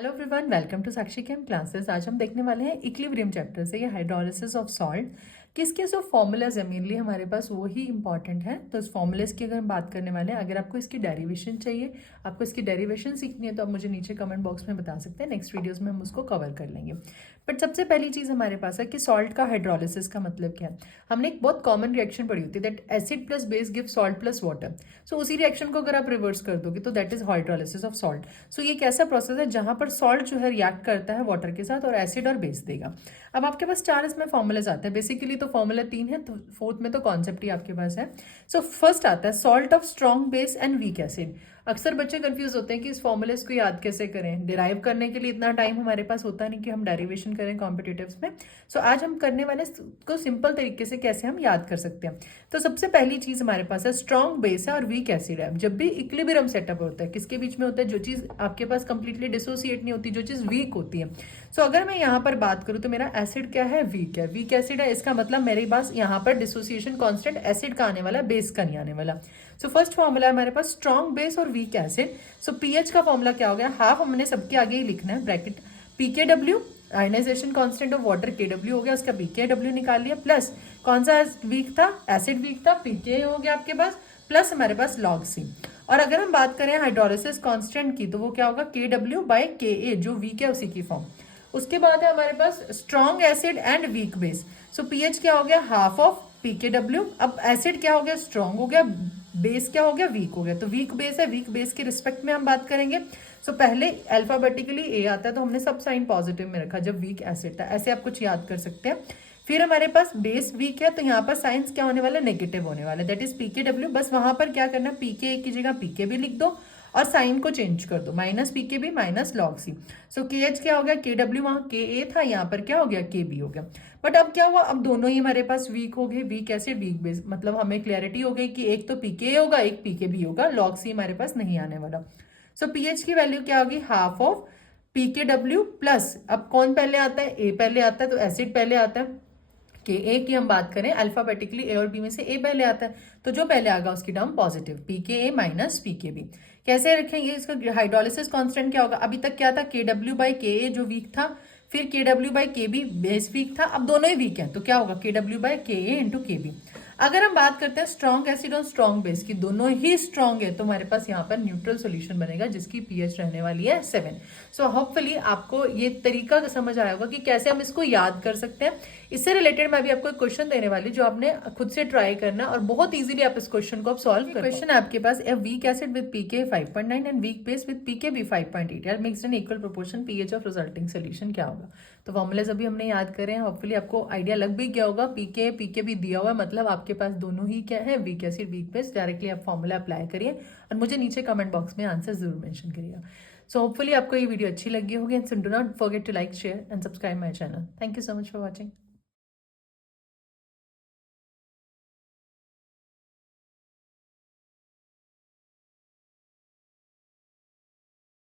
Hello everyone, welcome to Sakshi chem classes. आज हम देखने वाले हैं इक्विलिब्रियम चैप्टर से, ये हाइड्रोलिसिस ऑफ सॉल्ट। किसके जो फॉर्मूलाज है मेनली हमारे पास वो ही इंपॉर्टेंट है। तो इस फॉर्मूलाज की अगर हम बात करने वाले हैं, अगर आपको इसकी डेरिवेशन चाहिए, आपको इसकी डेरिवेशन सीखनी है, तो आप मुझे नीचे कमेंट बॉक्स में बता सकते हैं। नेक्स्ट वीडियोज़ में हम उसको कवर कर लेंगे। बट सबसे पहली चीज़ हमारे पास है कि सॉल्ट का हाइड्रोलिसिस का मतलब क्या है। हमने एक बहुत कॉमन रिएक्शन पढ़ी होती है, that acid plus base give salt plus water. So उसी रिएक्शन को अगर आप रिवर्स कर दोगे तो that is hydrolysis of salt. So ये एक ऐसा प्रोसेस है जहां पर सॉल्ट जो है रिएक्ट करता है वाटर के साथ और एसिड और बेस देगा। अब आपके पास 4 इसमें फॉर्मूलाज आते हैं। बेसिकली तो फॉर्मूला 3 है, तो फोर्थ में तो कॉन्सेप्ट ही आपके पास है। सो फर्स्ट आता है salt of strong base and weak acid. अक्सर बच्चे कंफ्यूज होते हैं कि इस फॉर्मूलेस को याद कैसे करें। डिराइव करने के लिए इतना टाइम हमारे पास होता नहीं कि हम डेरिवेशन करें कॉम्पिटिटिव्स में। सो आज हम करने वाले को सिंपल तरीके से कैसे हम याद कर सकते हैं। तो सबसे पहली चीज हमारे पास है स्ट्रॉन्ग बेस है और वीक एसिड है। जब भी इक्विलिब्रियम सेटअप होता है, किसके बीच में होता है? जो चीज आपके पास कंप्लीटली डिसोसिएट नहीं होती, जो चीज वीक होती है। सो अगर मैं यहाँ पर बात करूँ तो मेरा एसिड क्या है? वीक है। वीक एसिड है, इसका मतलब मेरे पास यहाँ पर डिसोसिएशन कांस्टेंट एसिड का आने वाला, बेस का नहीं आने वाला। सो फर्स्ट फॉर्मूला है हमारे पास स्ट्रॉन्ग बेस और वीक एसिड। सो पीएच का फॉर्मूला क्या हो गया? हाफ हमने सबके आगे ही लिखना है, bracket P K W, ionization constant of water K W हो गया, उसका पीकेडब्ल्यू निकाल लिया, प्लस कौन सा वीक था? एसिड वीक था, पीके हो गया आपके पास, प्लस हमारे पास लॉग सी। और अगर हम बात करें हाइड्रोलिसिस कांस्टेंट की, तो वो क्या होगा? के डब्ल्यू बाई के ए, जो वीक है उसी की फॉर्म। उसके बाद है हमारे पास strong acid and weak base. So P H क्या हो गया? Half of P K W. अब एसिड क्या हो गया? स्ट्रॉन्ग हो गया। बेस क्या हो गया? वीक हो गया। तो वीक बेस है, वीक बेस के रिस्पेक्ट में हम बात करेंगे। सो पहले अल्फाबेटिकली ए आता है, तो हमने सब साइन पॉजिटिव में रखा जब वीक एसिड था। ऐसे आप कुछ याद कर सकते हैं। फिर हमारे पास बेस वीक है, तो यहाँ पर साइंस क्या होने वाला? नेगेटिव होने वाला, दैट इज पीकेडब्ल्यू। बस वहां पर क्या करना? पीके की जगह पीके भी लिख दो और साइन को चेंज कर दो, माइनस पीके भी माइनस लॉग सी। सो के एच क्या हो गया? के डब्ल्यू, वहां के ए था, यहाँ पर क्या हो गया? के बी हो गया। बट अब क्या हुआ? अब दोनों ही हमारे पास वीक हो गए, वीक एसिड वीक बेस। मतलब हमें क्लैरिटी हो गई कि एक तो पीके होगा, एक पीके भी होगा, लॉग सी हमारे पास नहीं आने वाला। सो पीएच की वैल्यू क्या होगी? Half of pK W plus, अब कौन पहले आता है? ए पहले आता है, तो एसिड पहले आता है। कि ए की हम बात करें अल्फाबेटिकली, ए और बी में से ए पहले आता है, तो जो पहले आएगा उसकी टर्म पॉजिटिव, पी के ए माइनस पी के बी। कैसे रखेंगे इसका? हाइड्रोलिसिस कांस्टेंट क्या होगा? अभी तक क्या था? के डब्ल्यू बाई के ए जो वीक था, फिर के डब्ल्यू बाई के बी बेस वीक था। अब दोनों ही वीक है, तो क्या होगा? के डब्ल्यू बाई के ए इंटू के बी। अगर हम बात करते हैं स्ट्रॉन्ग एसिड और स्ट्रॉन्ग बेस की, दोनों ही स्ट्रॉन्ग है, तो हमारे पास यहाँ पर न्यूट्रल सॉल्यूशन बनेगा जिसकी पीएच रहने वाली है 7। सो होपफुली आपको ये तरीका समझ आया होगा कि कैसे हम इसको याद कर सकते हैं। इससे रिलेटेड मैं भी आपको एक क्वेश्चन देने वाली, जो आपने खुद से ट्राई करना और बहुत इजीली आप इस क्वेश्चन को आप सॉल्व कर। क्वेश्चन है आपके पास, a weak acid with P K 5.9 and weak base with P K भी 5.8 are mixed in equal proportion, P H of resulting solution क्या होगा? तो फॉर्मूलेज अभी हमने याद करें हैं, होपफुली आपको आइडिया लग भी गया होगा। पीके पीके भी दिया हुआ है, मतलब आपके पास दोनों ही क्या है? Weak acid weak base. Directly आप फॉर्मूला अप्लाई करिए और मुझे नीचे कमेंट बॉक्स में आंसर जरूर मेंशन करिएगा। सो होपफुली आपको ये वीडियो अच्छी लगी होगी, and do not forget to like, share and subscribe my channel. Thank you so much for watching.